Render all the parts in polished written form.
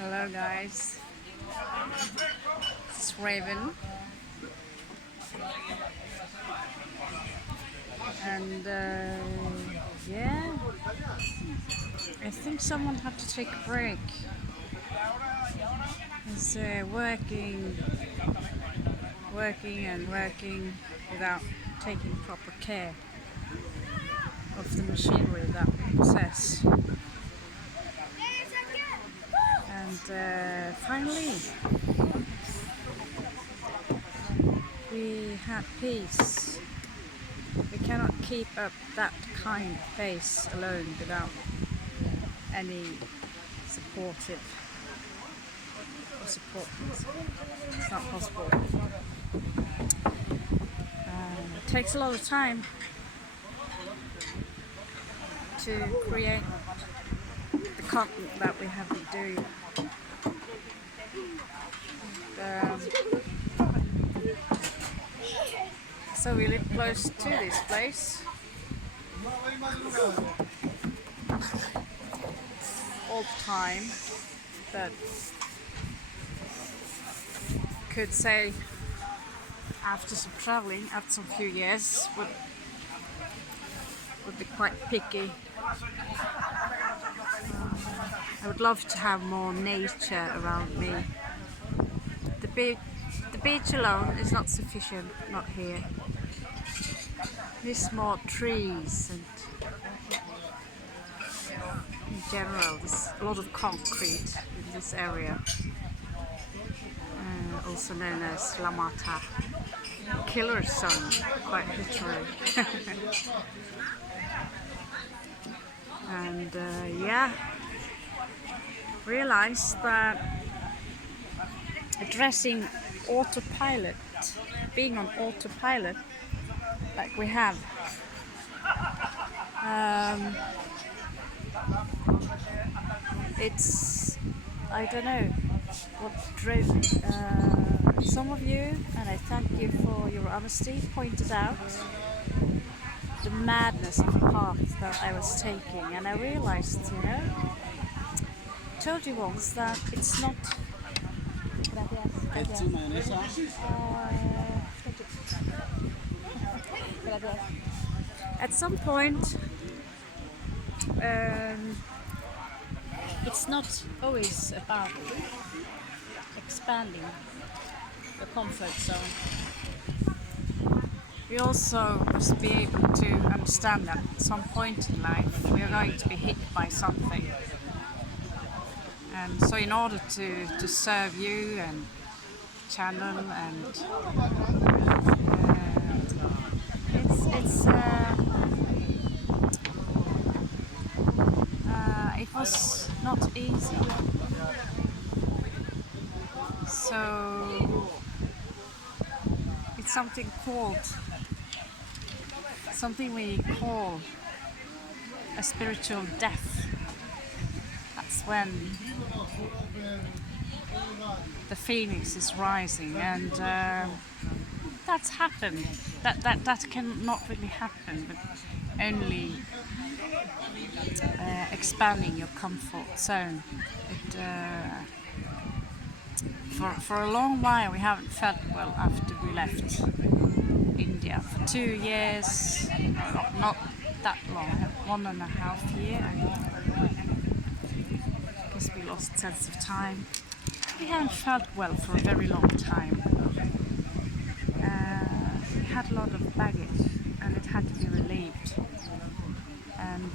Hello guys, it's Raven and yeah, I think someone had to take a break. It's working and working without taking proper care of the machinery that we possess. And finally we had peace. We cannot keep up that kind of pace alone without any support. It's not possible. It takes a lot of time to create the content that we have been doing. So we live close to this place all the time, but could say after some traveling, after some few years, would be quite picky. I would love to have more nature around me. The beach alone is not sufficient, not here. There's more trees and in general there's a lot of concrete in this area, also known as Lamata, killer zone, quite literally. And yeah, realized that addressing autopilot, being on autopilot like we have, it's, I don't know what drove me. Some of you, and I thank you for your honesty, pointed out the madness of the path that I was taking, and I realized, told you once that it's not. At some point, it's not always about expanding the comfort zone. We also must be able to understand that at some point in life we are going to be hit by something. And so in order to serve you and channel and it was not easy. So it's something we call a spiritual death. That's when the phoenix is rising, and that's happened. That can not really happen, but only expanding your comfort zone. For a long while we haven't felt well after we left India for 2 years, not that long, 1.5 years. I guess we lost sense of time. We haven't felt well for a very long time. We had a lot of baggage and it had to be relieved. And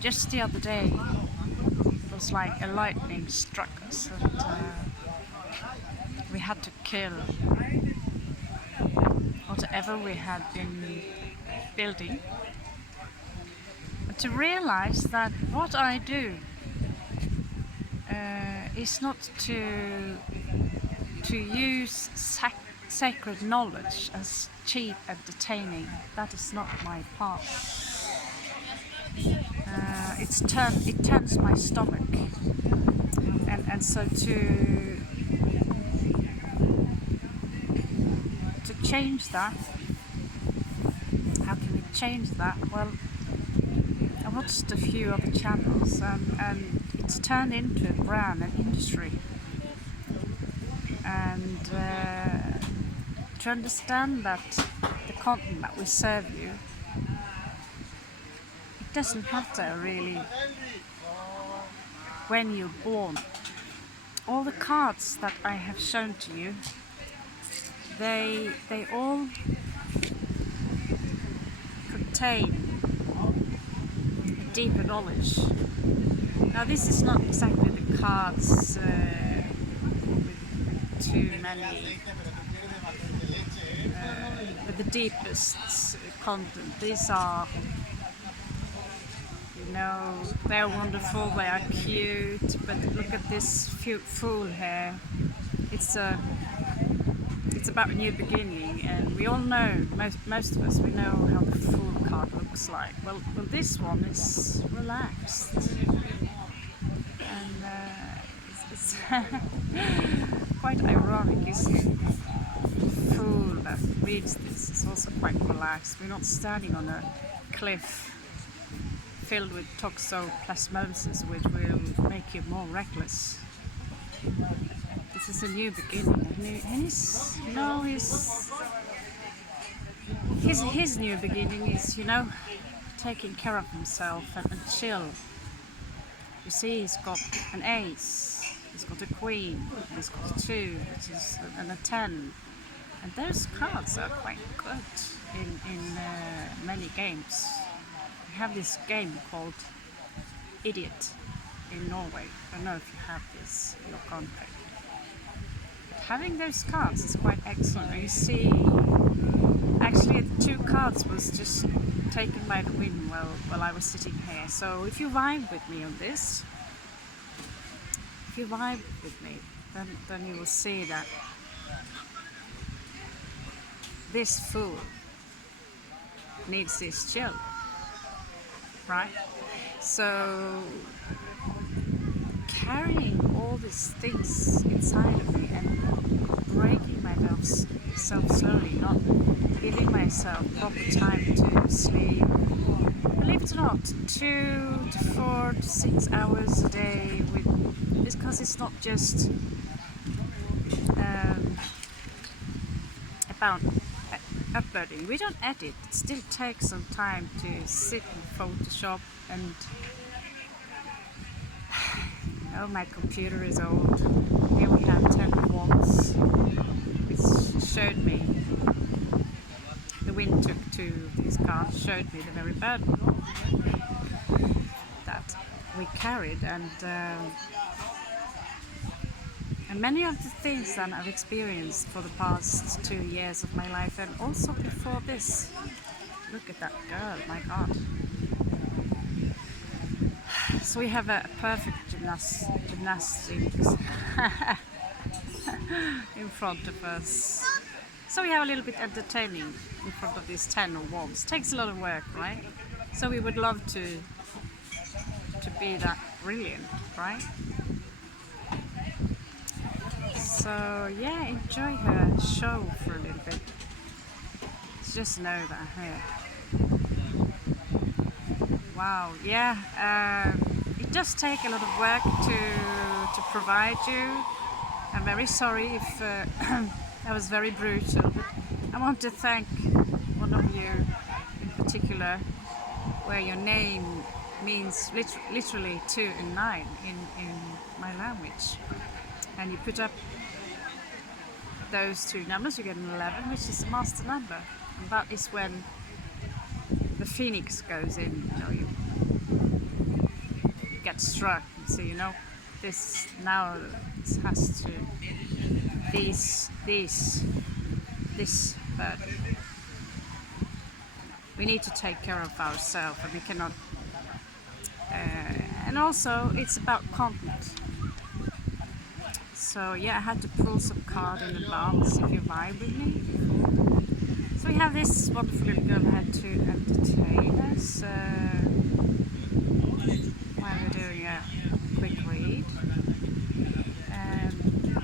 just the other day, it was like a lightning struck us, and we had to kill whatever we had been building. But to realize that what I do is not to use sacred knowledge as cheap entertaining. That is not my path. It turns my stomach, and so to change that, how can we change that? Well, I watched a few other channels, and it's turned into a brand, an industry. And to understand that the content that we serve you, it doesn't matter really when you're born. All the cards that I have shown to you, they all contain a deeper knowledge. Now this is not exactly the cards with too many, with the deepest content. These are, you know, they're wonderful, they are cute, but look at this fool here. It's about a new beginning, and we all know, most of us, we know how the fool card looks like. Well, this one is relaxed, and it's quite ironic, isn't it? The fool that reads this is also quite relaxed. We're not standing on a cliff filled with toxoplasmosis, which will make you more reckless. This is a new beginning, and his new beginning is, you know, taking care of himself and chill. You see, he's got an ace, he's got a queen, he's got a 2, which is and a 10, and those cards are quite good in many games. We have this game called Idiot in Norway. I don't know if you have this in your country. But having those cards is quite excellent. And you see, actually the 2 cards was just taken by the wind while I was sitting here. So if you vibe with me on this, then you will see that this fool needs this chill, right? So carrying all these things inside of me and breaking myself slowly, not giving myself proper time to sleep. Believe it or not, 2 to 4 to 6 hours a day, because it's not just about uploading. We don't edit. It still takes some time to sit in Photoshop, and you know, my computer is old. Here we have 10 watts, which showed me, the wind took 2 of these cards, showed me the very burden that we carried, and many of the things that I've experienced for the past 2 years of my life, and also before this. Look at that girl, my God. So we have a perfect gymnastics in front of us. So we have a little bit entertaining in front of these 10 wands. Takes a lot of work, right? So we would love to be that brilliant, right? So yeah, enjoy her show for a little bit. Just know that here. Wow, yeah, it does take a lot of work to provide you. I'm very sorry if I was very brutal, but I want to thank one of you in particular, where your name means literally 2 and 9 in my language, and you put up those 2 numbers, you get an 11, which is the master number, and that is when the phoenix goes in. You know, you get struck. So you know, this now has to this bird. We need to take care of ourselves, and we cannot. And also, it's about content. So yeah, I had to pull some card in advance if you vibe with me. So we have this wonderful little girl who had to entertain us while we're doing a quick read.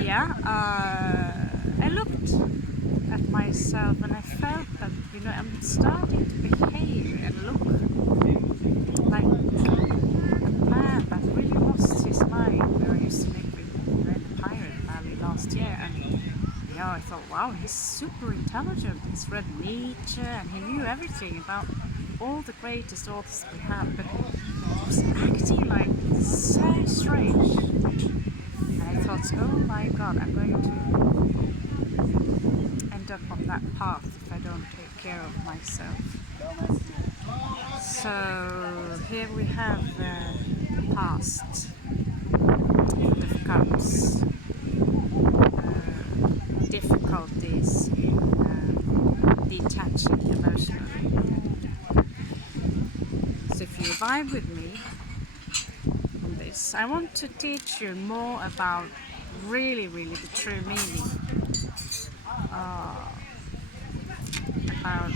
Yeah, I looked at myself and I felt that, you know, I'm starting to behave and look like a man that really lost his last year, and I thought, wow, he's super intelligent. He's read Nietzsche and he knew everything about all the greatest authors we have, but he was acting like so strange. And I thought, oh my god, I'm going to end up on that path if I don't take care of myself. So here we have the past of cups, difficulties in detaching emotionally. So if you vibe with me on this, I want to teach you more about really the true meaning about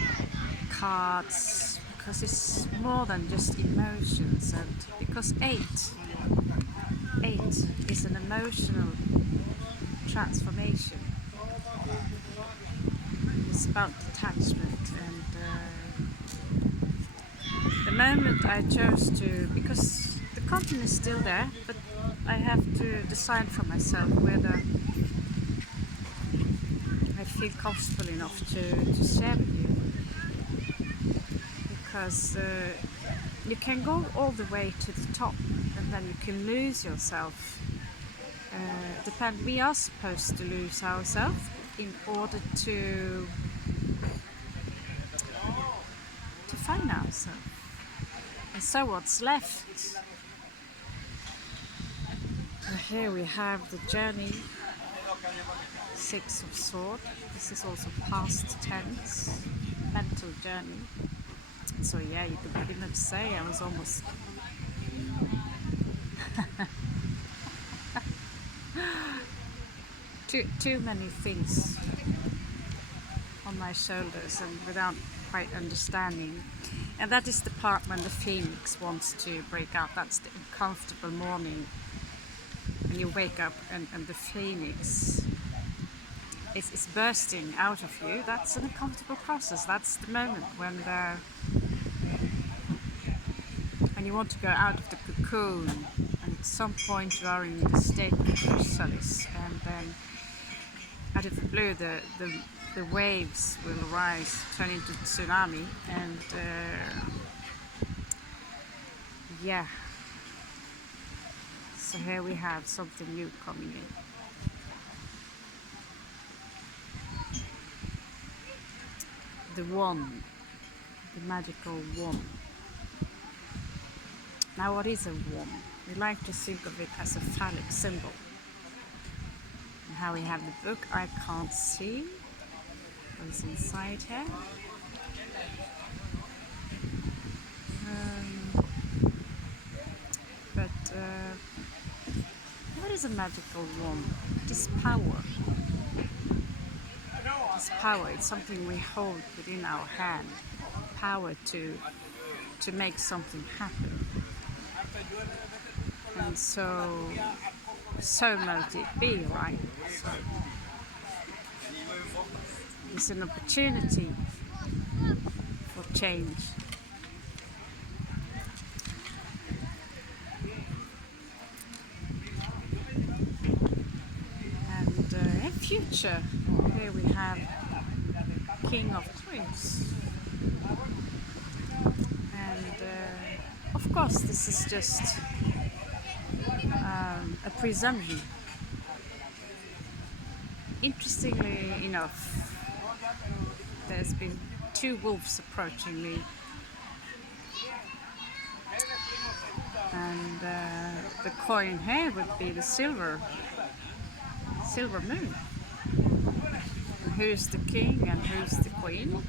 cards, because it's more than just emotions, and because eight is an emotional transformation. It's about detachment, and the moment I chose to, because the content is still there, but I have to decide for myself whether I feel comfortable enough to share with you, because you can go all the way to the top and then you can lose yourself. We are supposed to lose ourselves in order to find ourselves. And so what's left? Here we have the journey, Six of Swords. This is also past tense, mental journey. So yeah, you could pretty much say I was almost too many things on my shoulders and without quite understanding. And that is the part when the phoenix wants to break out. That's the uncomfortable morning when you wake up and the phoenix is bursting out of you. That's an uncomfortable process. That's the moment when you want to go out of the cocoon, and at some point you are in the state of chrysalis, and then out of the blue the waves will rise, turn into tsunami, and yeah. So here we have something new coming in. The wand, the magical wand. Now what is a wand? We like to think of it as a phallic symbol. And how we have the book, I can't see what's inside here. What is a magical wand? It is power. It is power. It's something we hold within our hand. Power to make something happen. And so might it be, right? So it's an opportunity for change. And in future, here we have King of Coins. And of course, this is just a presumption. Interestingly enough, there's been two wolves approaching me, and the coin here would be the silver moon. And who's the king and who's the queen?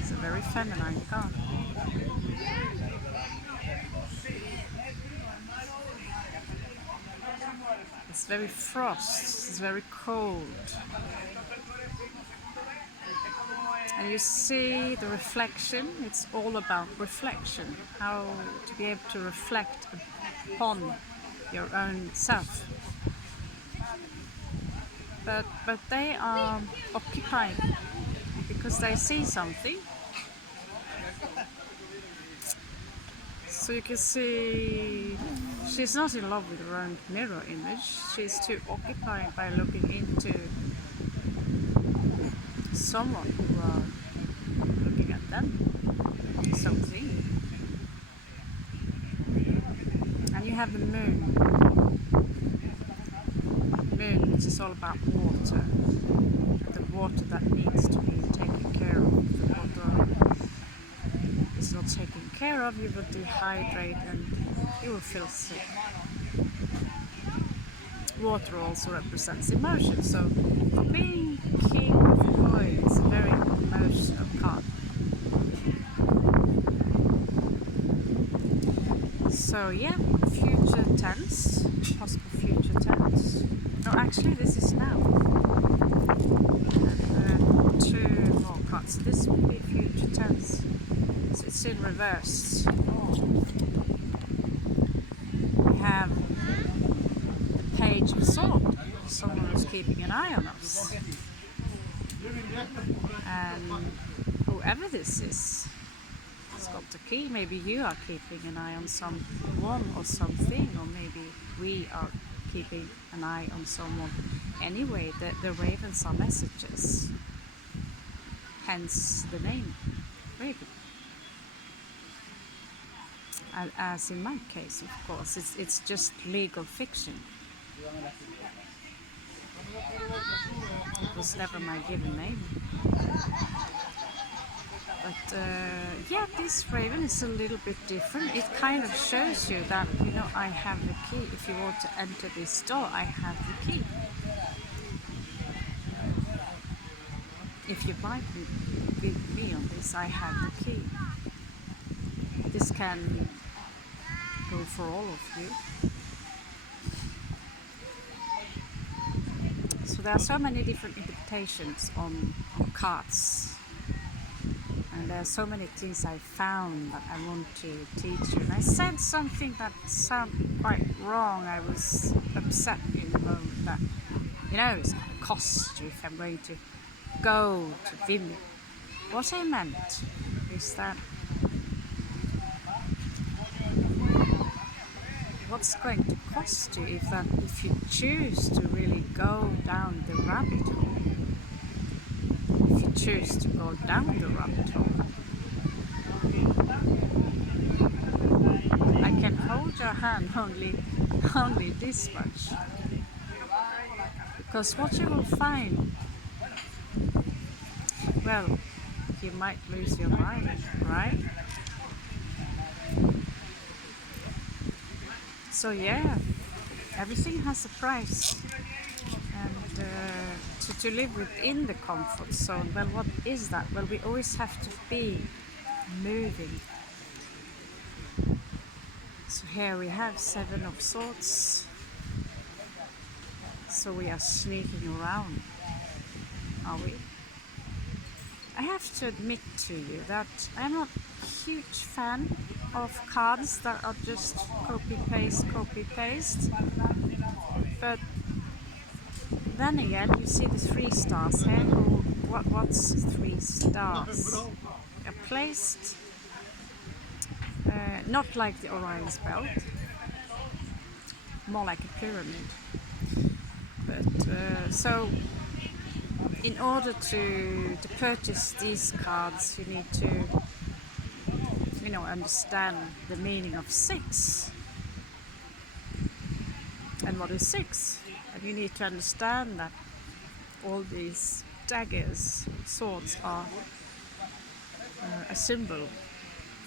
It's a very feminine card. It's very frost, it's very cold. And you see the reflection, it's all about reflection, how to be able to reflect upon your own self. But they are occupied because they see something. So you can see She's not in love with her own mirror image. She's too occupied by looking into someone who are looking at them. Something. And you have the moon. Moon, which is all about water. The water that needs to be taken care of. If the water is not taken care of, you will dehydrate and you will feel sick. Water also represents emotion, so for being king of coins, it's a very emotional card. So yeah, future tense, possible future tense. No, actually this is now. And two more cards. This will be future tense. So it's in reverse. We have the Page of Swords. Someone who's keeping an eye on us. And whoever this is, it's got the key. Maybe you are keeping an eye on someone or something, or maybe we are keeping an eye on someone. Anyway, the ravens are messages, hence the name Raven. As in my case, of course, it's just legal fiction. It was never my given name. But yeah, this raven is a little bit different. It kind of shows you that, you know, I have the key. If you want to enter this door, I have the key. If you buy with me on this, I have the key. This can go for all of you. So there are so many different interpretations on cards. And there are so many things I found that I want to teach you. And I said something that sounded quite wrong. I was upset in the moment that, you know, it's going to cost you if I'm going to go to Vimeo. What I meant is that what's going to cost you if you choose to really go down the rabbit hole. If you choose to go down the rabbit hole, I can hold your hand only this much, because what you will find, well, you might lose your mind, right? So yeah, everything has a price, and to live within the comfort zone, well, what is that? Well, we always have to be moving. So here we have Seven of Swords. So we are sneaking around, are we? I have to admit to you that I'm not a huge fan of cards that are just copy paste. But then again, you see the 3 stars here. What's 3 stars? Are placed not like the Orion's belt, more like a pyramid. But so in order to purchase these cards, you need to, you know, understand the meaning of 6. And what is 6? And you need to understand that all these daggers, swords, are a symbol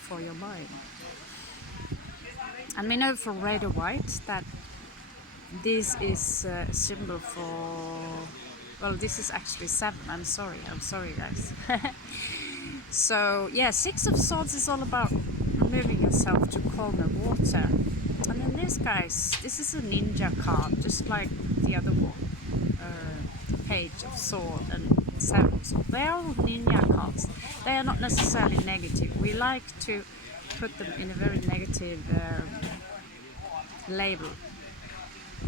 for your mind. And we know from red or white that this is a symbol for, well, this is actually 7. I'm sorry guys. So yeah, 6 of Swords is all about moving yourself to calmer water. And then this, guys, this is a ninja card, just like the other one, Page of Sword and 7 of Sword. They are all ninja cards. They are not necessarily negative. We like to put them in a very negative label.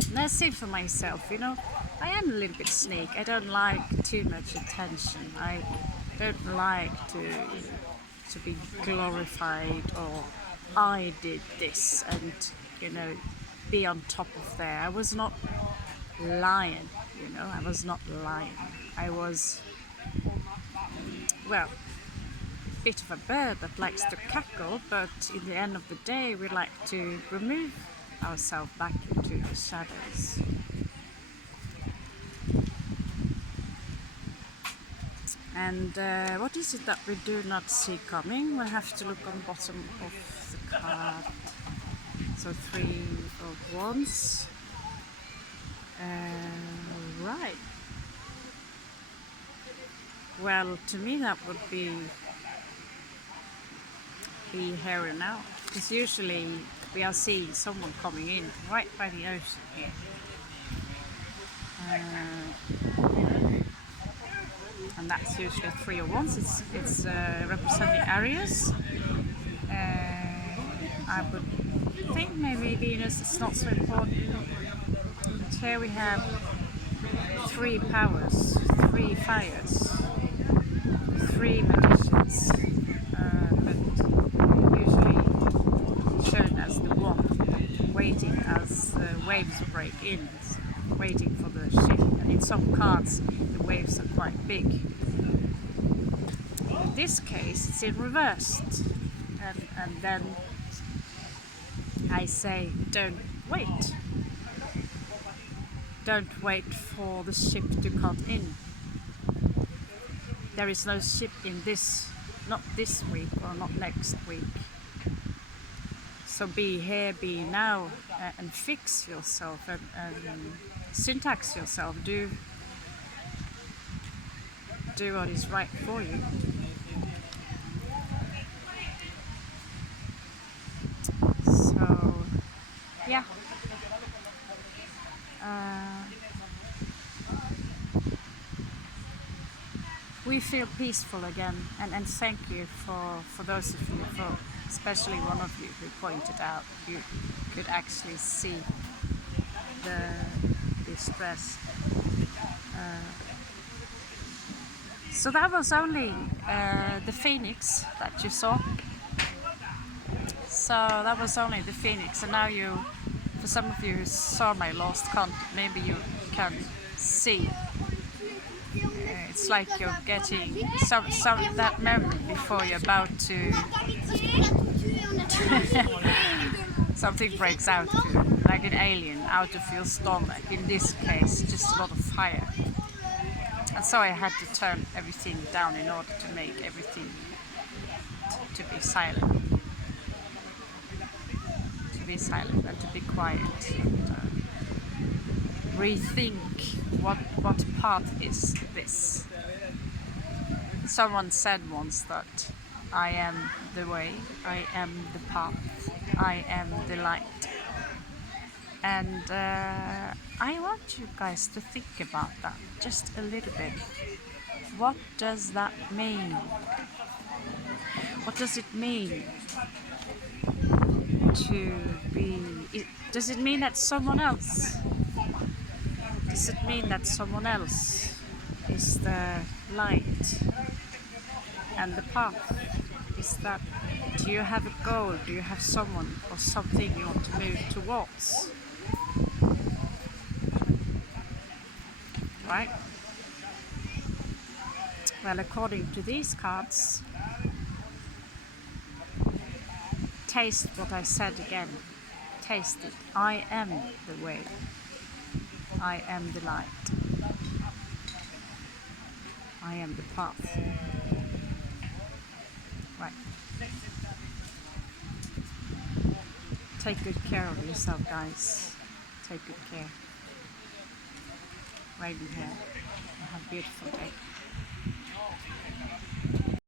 And I see for myself, you know, I am a little bit snake. I don't like too much attention. I don't like to be glorified, or I did this, and, you know, be on top of there. I was not lion, you know. I was not lion. I was, well, a bit of a bird that likes to cackle, but in the end of the day, we like to remove ourselves back into the shadows. And what is it that we do not see coming? We have to look on the bottom of the card. So 3 of wands. Right. Well, to me that would be here and now. Because usually we are seeing someone coming in right by the ocean here. And that's usually 3 of wands. It's representing Aries. I would think maybe Venus is not so important. But here we have 3 powers, 3 fires, 3 magicians, but usually shown as the one, waiting as waves break in, waiting for the ship. And in some cards, the waves are quite big. In this case, it's in reversed, and then I say, don't wait. Don't wait for the ship to come in. There is no ship in this, not this week or not next week. So be here, be now, and fix yourself and syntax yourself. Do what is right for you. So, yeah. We feel peaceful again, and thank you for those of you, for especially one of you who pointed out you could actually see the stress. So that was only the Phoenix that you saw. So that was only the Phoenix, and now you, for some of you who saw my lost content, maybe you can see. It's like you're getting some that memory before you're about to something breaks out of you, like an alien out of your stomach. In this case, just a lot of fire. And so I had to turn everything down in order to make everything to be silent. To be silent and to be quiet. And, rethink what path is this. Someone said once that I am the way, I am the path, I am the light. And I want you guys to think about that just a little bit. What does that mean? What does it mean to be? Does it mean that someone else? Does it mean that someone else is the light and the path? Is that, do you have a goal? Do you have someone or something you want to move towards? Right? Well, according to these cards, taste what I said again. Taste it. I am the way. I am the light. I am the path. Right. Take good care of yourself, guys. Take good care. Right in here. Have a beautiful day.